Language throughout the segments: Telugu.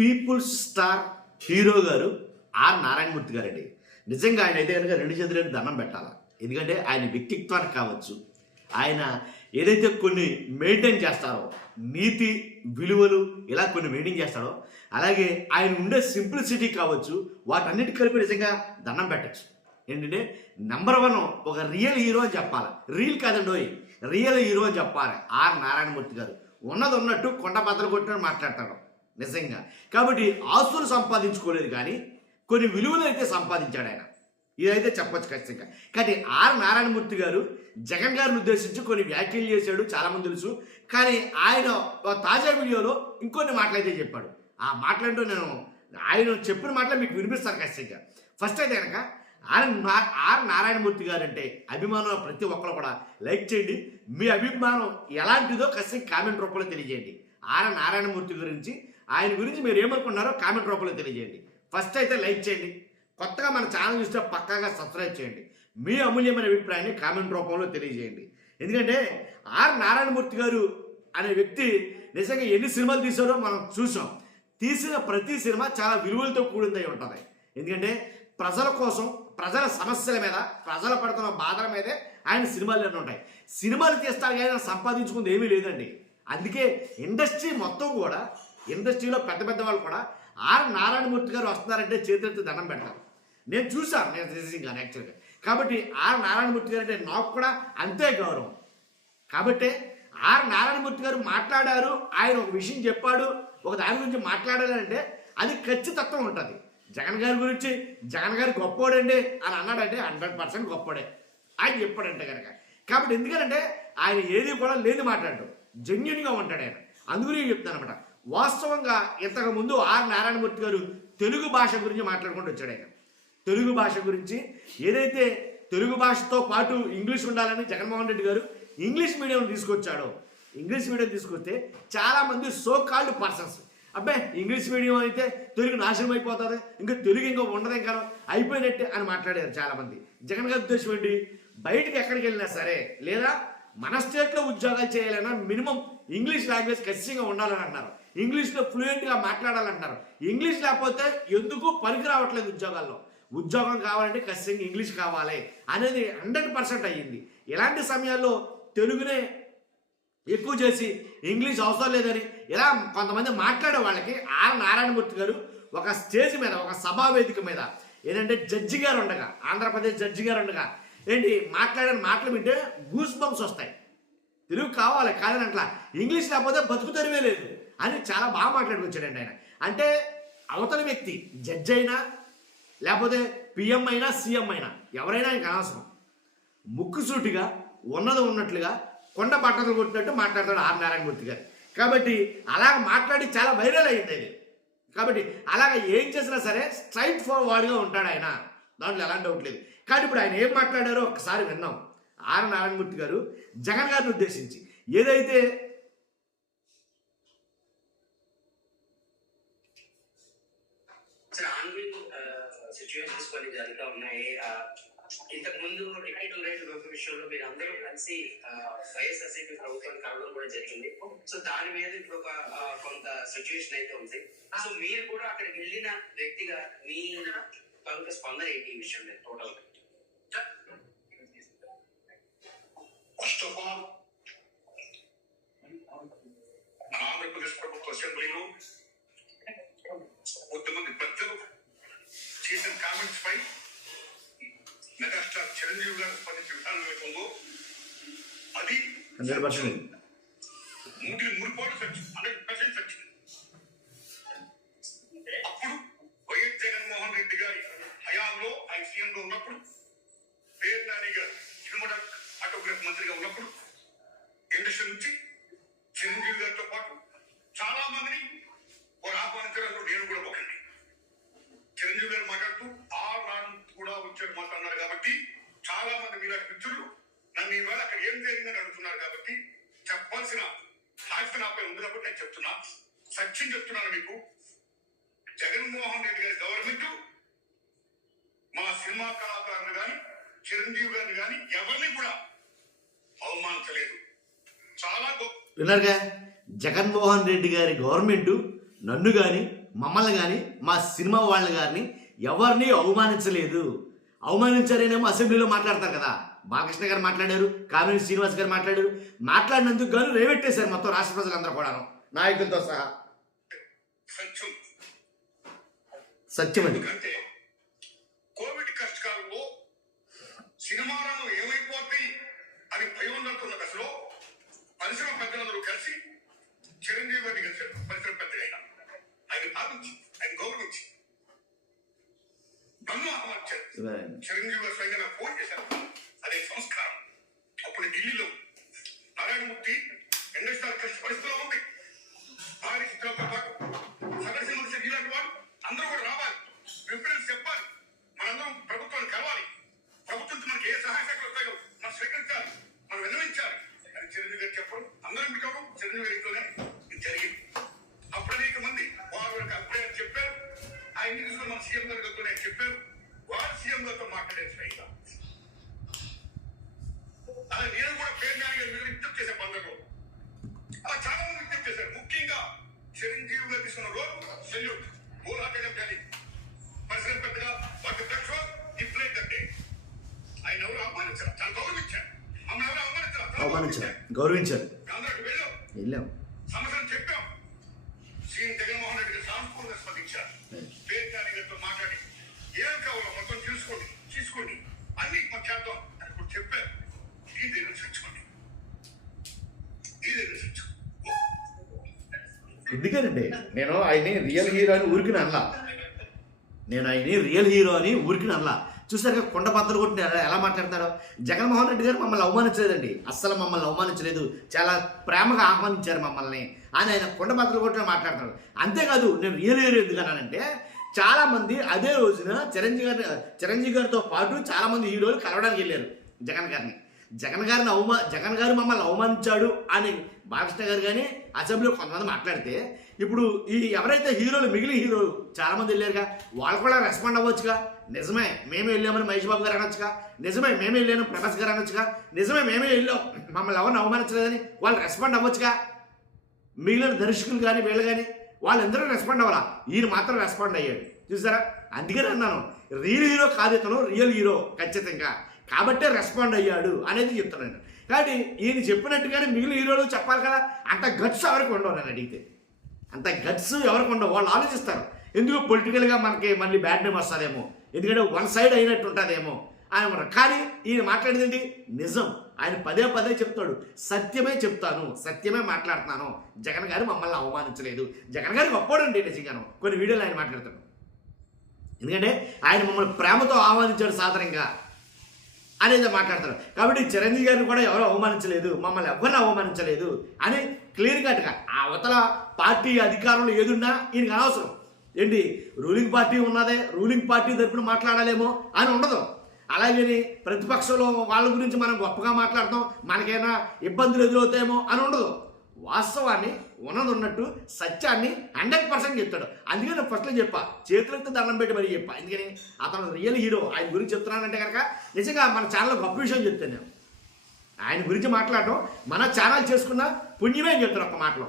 పీపుల్స్ స్టార్ హీరో గారు ఆర్ నారాయణమూర్తి గారండి. నిజంగా ఆయన అయితే కనుక రెండు చేతులకు దండం పెట్టాలి. ఎందుకంటే ఆయన వ్యక్తిత్వానికి కావచ్చు, ఆయన ఏదైతే కొన్ని మెయింటైన్ చేస్తారో, నీతి విలువలు ఇలా కొన్ని మెయింటైన్ చేస్తాడో, అలాగే ఆయన ఉండే సింప్లిసిటీ కావచ్చు, వాటన్నిటి కలిపి నిజంగా దండం పెట్టచ్చు. ఏంటంటే నెంబర్ 1 ఒక రియల్ హీరో అని చెప్పాలి. రీల్ కాదండి, రియల్ హీరో అని చెప్పాలి ఆర్ నారాయణమూర్తి గారు. ఉన్నది ఉన్నట్టు కొండ బద్దలు కొట్టినట్టు మాట్లాడతాడు నిజంగా. కాబట్టి ఆస్తులు సంపాదించుకోలేదు కానీ కొన్ని విలువలు అయితే సంపాదించాడు ఆయన, ఇదైతే చెప్పచ్చు ఖచ్చితంగా. కానీ ఆర్ నారాయణమూర్తి గారు జగన్ గారిని ఉద్దేశించి కొన్ని వ్యాఖ్యలు చేశాడు, చాలామంది తెలుసు. కానీ ఆయన తాజా వీడియోలో ఇంకొన్ని మాటలైతే చెప్పాడు. ఆ మాటలంటూ నేను ఆయన చెప్పిన మాటలు మీకు వినిపిస్తాను ఖచ్చితంగా. ఫస్ట్ అయితే కనుక ఆర్ నారాయణమూర్తి గారు అంటే అభిమానం ప్రతి ఒక్కరు కూడా లైక్ చేయండి. మీ అభిమానం ఎలాంటిదో ఖచ్చితంగా కామెంట్ రూపంలో తెలియజేయండి. ఆర్ నారాయణమూర్తి గురించి, ఆయన గురించి మీరు ఏమనుకున్నారో కామెంట్ రూపంలో తెలియజేయండి. ఫస్ట్ అయితే లైక్ చేయండి. కొత్తగా మన ఛానల్ చూస్తే పక్కాగా సబ్స్క్రైబ్ చేయండి. మీ అమూల్యమైన అభిప్రాయాన్ని కామెంట్ రూపంలో తెలియజేయండి. ఎందుకంటే ఆర్ నారాయణమూర్తి గారు అనే వ్యక్తి నిజంగా ఎన్ని సినిమాలు తీసారో మనం చూసాం. తీసిన ప్రతి సినిమా చాలా విలువలతో కూడిందై ఉంటుంది. ఎందుకంటే ప్రజల కోసం, ప్రజల సమస్యల మీద, ప్రజలు పడుతున్న బాధల మీదే ఆయన సినిమాలు అన్నీ ఉంటాయి. సినిమాలు తీస్తాగా ఆయన సంపాదించుకుంది ఏమీ లేదండి. అందుకే ఇండస్ట్రీ మొత్తం కూడా, ఇండస్ట్రీలో పెద్ద పెద్ద వాళ్ళు కూడా ఆర్ నారాయణమూర్తి గారు వస్తున్నారంటే చేతులెత్తి దండం పెడతారు. నేను చూశాను, నేను నిజంగా యాక్చువల్గా. కాబట్టి ఆర్ నారాయణమూర్తి గారు అంటే నాకు కూడా అంతే గౌరవం. కాబట్టి ఆర్ నారాయణమూర్తి గారు మాట్లాడారు, ఆయన ఒక విషయం చెప్పాడు, ఒక దాని గురించి మాట్లాడాలంటే అది ఖచ్చితత్వం ఉంటుంది. జగన్ గారి గురించి జగన్ గారు గొప్పోడండి అని అన్నాడంటే 100% గొప్పోడే ఆయన చెప్పాడంటే కనుక. కాబట్టి ఎందుకంటే ఆయన ఏది కూడా లేని మాట్లాడు, జెన్యున్గా ఉంటాడు ఆయన. అందుకని చెప్తాను అనమాట. వాస్తవంగా ఇంతకుముందు ఆర్ నారాయణమూర్తి గారు తెలుగు భాష గురించి మాట్లాడుకుంటూ వచ్చాడు. ఆయన తెలుగు భాష గురించి, ఏదైతే తెలుగు భాషతో పాటు ఇంగ్లీష్ ఉండాలని జగన్మోహన్ రెడ్డి గారు ఇంగ్లీష్ మీడియం తీసుకొచ్చాడో, ఇంగ్లీష్ మీడియం తీసుకొస్తే చాలామంది సో కాల్డ్ పర్సన్స్ అబ్బే ఇంగ్లీష్ మీడియం అయితే తెలుగు నాశనం అయిపోతుంది, ఇంకా తెలుగు ఇంకా ఉండదు, ఇంకా అయిపోయినట్టే అని మాట్లాడారు చాలామంది. జగన్ గారి ఉద్దేశం ఏంటి, బయటికి ఎక్కడికి వెళ్ళినా సరే, లేదా మన స్టేట్లో ఉద్యోగాలు చేయాలన్నా మినిమం ఇంగ్లీష్ లాంగ్వేజ్ ఖచ్చితంగా ఉండాలని అంటున్నారు. ఇంగ్లీష్లో ఫ్లూయెంట్గా మాట్లాడాలంటున్నారు. ఇంగ్లీష్ లేకపోతే ఎందుకు పనికి రావట్లేదు ఉద్యోగాల్లో. ఉద్యోగం కావాలంటే ఖచ్చితంగా ఇంగ్లీష్ కావాలి అనేది 100% అయ్యింది. ఇలాంటి సమయాల్లో తెలుగునే ఎక్కువ చేసి ఇంగ్లీష్ అవసరం లేదని ఇలా కొంతమంది మాట్లాడే వాళ్ళకి ఆర్ నారాయణమూర్తి గారు ఒక స్టేజ్ మీద, ఒక సభా వేదిక మీద ఏంటంటే జడ్జి గారు ఉండగా, ఆంధ్రప్రదేశ్ జడ్జి గారు ఉండగా ఏంటి మాట్లాడిన మాటలు వింటే గూస్ బంప్స్ వస్తాయి. తెలుగు కావాలి కాదని అట్లా, ఇంగ్లీష్ లేకపోతే బతుకు తెరివే లేదు అని చాలా బాగా మాట్లాడుకొచ్చాడండి ఆయన. అంటే అవతల వ్యక్తి జడ్జి అయినా, లేకపోతే పిఎం అయినా, సీఎం అయినా, ఎవరైనా ఆయనకు అనవసరం. ముక్కుసూటిగా ఉన్నది ఉన్నట్లుగా కొండ బట్టలు కొట్టినట్టు మాట్లాడతాడు ఆర్ నారాయణమూర్తి గారు. కాబట్టి అలాగ మాట్లాడి చాలా వైరల్ అయ్యింది అది. కాబట్టి అలాగ ఏం చేసినా సరే స్ట్రైట్ ఫార్వర్డ్గా ఉంటాడు ఆయన, దాంట్లో ఎలాంటి డౌట్ లేదు. కానీ ఇప్పుడు ఆయన ఏం మాట్లాడారో ఒకసారి విన్నాం. ఆర్ నారాయణమూర్తి గారు జగన్ గారిని ఉద్దేశించి ఏదైతే సిచ్యువేషన్స్ కొన్ని జరుగుతూ ఉన్నాయి. ఇంతకు ముందు టికెట్ రేట్ విషయంలో మీరు అందరూ కలిసి వైఎస్ఆర్సీపీ ప్రభుత్వాన్ని కలవడం కూడా జరిగింది. సో దాని మీద ఇప్పుడు ఒక కొంత సిచ్యువేషన్ అయితే ఉంది. సో మీరు కూడా అక్కడికి వెళ్ళిన వ్యక్తిగా మీ తాలూకా స్పందన ఏంటి ఈ విషయం మీద total? First of all Andhra Pradesh ప్రభుత్వ అసెంబ్లీలో కొంతమంది పెద్దలు చేసిన కామెంట్స్ పై మెగాస్టార్ చిరంజీవి గారు స్పందించిన విధానం ఏమవుతుందో అది 100% మురిపాటు సత్యం, 100% సత్యం. అప్పుడు వైఎస్ జగన్మోహన్ రెడ్డి గారి హయాంలో ఆయన సీఎంలో ఉన్నప్పుడు, పేరు నాని గారు సినిమాటోగ్రఫీ మంత్రిగా ఉన్నప్పుడు ఇండస్ట్రీ నుంచి చిరంజీవి గారితో పాటు చాలా మందిని వారు ఆహ్వానించడంలో నేను కూడా ఒకటి. చిరంజీవి గారు మాట్లాడుతూ కూడా వచ్చారు మాట్లాడుతున్నారు. కాబట్టి చాలా మంది మీలాంటి మిత్రులు నన్ను ఇవాళ అక్కడ ఏం జరిగిందని అడుగుతున్నారు. కాబట్టి చెప్పాల్సిన బాధ్యత నాపై ఉంది కాబట్టి నేను చెప్తున్నా, సత్యం చెప్తున్నాను మీకు. జగన్మోహన్ రెడ్డి గారి గవర్నమెంట్ మా సినిమా కళాకారులు కానీ, చిరంజీవి గారిని కానీ ఎవరిని కూడా అవమానించలేదు. చాలా విన్నారుగా, జగన్మోహన్ రెడ్డి గారి గవర్నమెంట్ నన్ను కానీ, మమ్మల్ని కానీ మా సినిమా వాళ్ళని కానీ ఎవరిని అవమానించలేదు. అవమానించారనేమో అసెంబ్లీలో మాట్లాడతారు కదా, బాలకృష్ణ గారు మాట్లాడారు, కామినేని శ్రీనివాస్ గారు మాట్లాడారు. మాట్లాడినందుకు గాను రేవెట్టేశారు మొత్తం రాష్ట్ర ప్రజలందరూ కూడాను, నాయకులతో సహా. సత్యం అది. ఎందుకంటే కోవిడ్ కష్టకాలంలో సినిమా రంగం ఏమైపోతాయి అని భయం ఉందనుకున్న దశలో పరిశ్రమ పెద్దలందరూ కలిసి చిరంజీవి గారిని కలిశారు. పరిశ్రమ పెద్దగా ఆయన భావించి, ఆయన గౌరవించి నన్ను ఆహ్వానించారు. చిరంజీవి గారు స్వయంగా నాకు ఫోన్ చేశారు. అదే సంస్కారం. అప్పుడు ఢిల్లీలో నారాయణమూర్తి ఇండస్ట్రీ కష్ట పరిస్థితిలో ఉంది. భారీ చిత్రాలతో పాటు సదస్సు మనిషి ఇలాంటి వాడు అందరూ కూడా రావాలి, రిఫరెన్స్ చెప్పాలి, మనందరం ప్రభుత్వాన్ని కలవాలి, ప్రభుత్వం మనకి ఏ సహాయ శాఖలు వస్తాయో మనం స్వీకరించాలి, మనం విన్నవించాలి అని చిరంజీవి గారు చెప్పడం, అందరం పిలవడం చిరంజీవి గారి ఇంట్లోనే ఇది జరిగింది. అప్పుడు అనేక మంది వారు అప్పుడే చెప్పారు, ఆయన తీసుకుని మన సీఎం గారితో చెప్పారు, వారు సీఎం గారితో మాట్లాడారు స్వయంగా. అలా నేను కూడా పేరు గారి మీద విజ్ఞప్తి చేసే పండుగలో అలా చాలా మంది విజ్ఞప్తి చేశారు. ముఖ్యంగా చిరంజీవి గారు తీసుకున్న రోల్ సెల్యూట్ కానీ పరిశ్రమ పెద్దగా వాటి దక్ష ఇన్ఫ్లేట్ అంటే ఆయన ఎవరు అవమానించారు, చాలా గౌరవించారు. మమ్మల్ని ఎవరు అవమానించారు, గౌరవించారు. అందరికి వెళ్ళాం, సమస్యను చెప్పాం. సీఎం జగన్మోహన్ రెడ్డి గారు సానుకూలంగా స్పందించారు. పేరు గారితో మాట్లాడి ఏం కావాలో మొత్తం తీసుకోండి అన్ని మాకు చేద్దాం అని కూడా చెప్పారు. ఈ దగ్గర చర్చుకోండి, ఈ దగ్గర చర్చు. ఎందుకేనండి నేను ఆయన్ని రియల్ హీరో అని ఊరికి అనలా, రియల్ హీరో అని ఊరికి అనలా. చూసారుగా కొండ బద్దలు కొట్టి ఎలా మాట్లాడతారో. జగన్మోహన్ రెడ్డి గారు మమ్మల్ని అవమానించలేదండి, అస్సలు మమ్మల్ని అవమానించలేదు, చాలా ప్రేమగా ఆహ్వానించారు మమ్మల్ని అని ఆయన కొండ బద్దలు కొట్టి మాట్లాడతాడు. అంతేకాదు నేను రియల్ హీరో ఎందుకన్నానంటే, చాలామంది అదే రోజున చిరంజీవి గారితో పాటు చాలామంది హీరోలు కలవడానికి వెళ్ళారు జగన్ గారు మమ్మల్ని అవమానించాడు అని బాలకృష్ణ గారు కానీ అసెంబ్లీలో కొంతమంది మాట్లాడితే, ఇప్పుడు ఈ ఎవరైతే హీరోలు మిగిలిన హీరోలు చాలామంది వెళ్ళారుగా, వాళ్ళు కూడా రెస్పాండ్ అవ్వచ్చుగా. నిజమే మేమే వెళ్ళామని మహేష్ బాబు గారు అనొచ్చుగా, నిజమే మేమే వెళ్ళాను ప్రభాస్ గారు అనొచ్చుగా, నిజమే మేమే వెళ్ళాం మమ్మల్ని ఎవరిని అవమానించలేదని వాళ్ళు రెస్పాండ్ అవ్వచ్చుగా. మిగిలిన దర్శకులు కానీ వీళ్ళు కానీ వాళ్ళందరూ రెస్పాండ్ అవ్వాలా, ఈయన మాత్రం రెస్పాండ్ అయ్యాడు. చూసారా, అందుకని అన్నాను రియల్ హీరో కాదు ఇతను, రియల్ హీరో ఖచ్చితంగా, కాబట్టే రెస్పాండ్ అయ్యాడు అనేది చెప్తున్నాను. కాబట్టి ఈయన చెప్పినట్టుగానే మిగిలిన హీరోలు చెప్పాలి కదా. అంత గట్స్ ఎవరికి ఉండవు, నన్ను అడిగితే అంత గట్స్ ఎవరికి ఉండవు. వాళ్ళు ఆలోచిస్తారు ఎందుకు పొలిటికల్గా మనకి మళ్ళీ బ్యాడ్ నేమ్ వస్తుందేమో, ఎందుకంటే వన్ సైడ్ అయినట్టు ఉంటుందేమో అని. కానీ ఈయన మాట్లాడేది నిజం. ఆయన పదే చెప్తాడు, సత్యమే చెప్తాను, సత్యమే మాట్లాడుతున్నాను. జగన్ గారు మమ్మల్ని అవమానించలేదు, జగన్ గారు గొప్పోడండి నిజంగాను. కొన్ని వీడియోలు ఆయన మాట్లాడతాడు, ఎందుకంటే ఆయన మమ్మల్ని ప్రేమతో ఆహ్వానించాడు సాధారణంగా అనేది మాట్లాడతారు. కాబట్టి చిరంజీవి గారిని కూడా ఎవరు అవమానించలేదు, మమ్మల్ని ఎవరిని అవమానించలేదు అని క్లియర్ కట్గా. ఆ అవతల పార్టీ అధికారంలో ఏదున్నా ఈయనకి అనవసరం. ఏంటి రూలింగ్ పార్టీ ఉన్నదే, రూలింగ్ పార్టీ తరపున మాట్లాడాలేమో అని ఉండదు. అలాగని ప్రతిపక్షంలో వాళ్ళ గురించి మనం గొప్పగా మాట్లాడతాం, మనకైనా ఇబ్బందులు ఎదురవుతాయేమో అని ఉండదు. వాస్తవాన్ని ఉన్నది ఉన్నట్టు సత్యాన్ని 100% చెప్తాడు. అందుకని నేను ఫస్ట్లో చెప్పా, చేతులెత్తి దండం పెట్టి మరీ చెప్పా. ఎందుకని అతను రియల్ హీరో. ఆయన గురించి చెప్తున్నానంటే కనుక నిజంగా మన ఛానల్లో గొప్ప విషయం చెప్తాను నేను. ఆయన గురించి మాట్లాడటం మన ఛానల్ చేసుకున్న పుణ్యమే అని చెప్తాను ఒక్క మాటలో.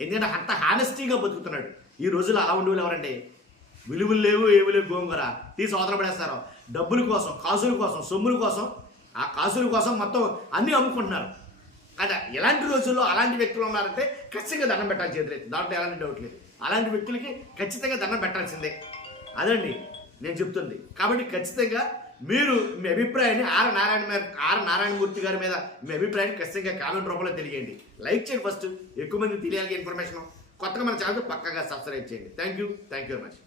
ఎందుకంటే అంత హానెస్టీగా బతుకుతున్నాడు. ఈ రోజులు అలా ఉండేవాళ్ళు ఎవరండి, విలువలు లేవు ఏవి లేవు గోంగూర తీసి అవతల పడేస్తారు. డబ్బుల కోసం, కాసుల కోసం, సొమ్ముల కోసం, ఆ కాసుల కోసం మొత్తం అన్నీ అమ్ముకుంటున్నారు. కదా ఇలాంటి రోజుల్లో అలాంటి వ్యక్తులు ఉన్నారంటే ఖచ్చితంగా దండం పెట్టాలి చేతులైతే, దాంట్లో ఎలాంటి డౌట్ లేదు. అలాంటి వ్యక్తులకి ఖచ్చితంగా దండం పెట్టాల్సిందే, అదండి నేను చెప్తుంది. కాబట్టి ఖచ్చితంగా మీరు మీ అభిప్రాయాన్ని ఆర్ నారాయణమూర్తి గారి మీద మీ అభిప్రాయాన్ని ఖచ్చితంగా కామెంట్ రూపంలో తెలియజేయండి. లైక్ చేయండి, ఫస్ట్ ఎక్కువ మంది తెలియాలి ఇన్ఫర్మేషన్. కొత్తగా మన ఛానల్ పక్కగా సబ్స్క్రైబ్ చేయండి. Thank you very much.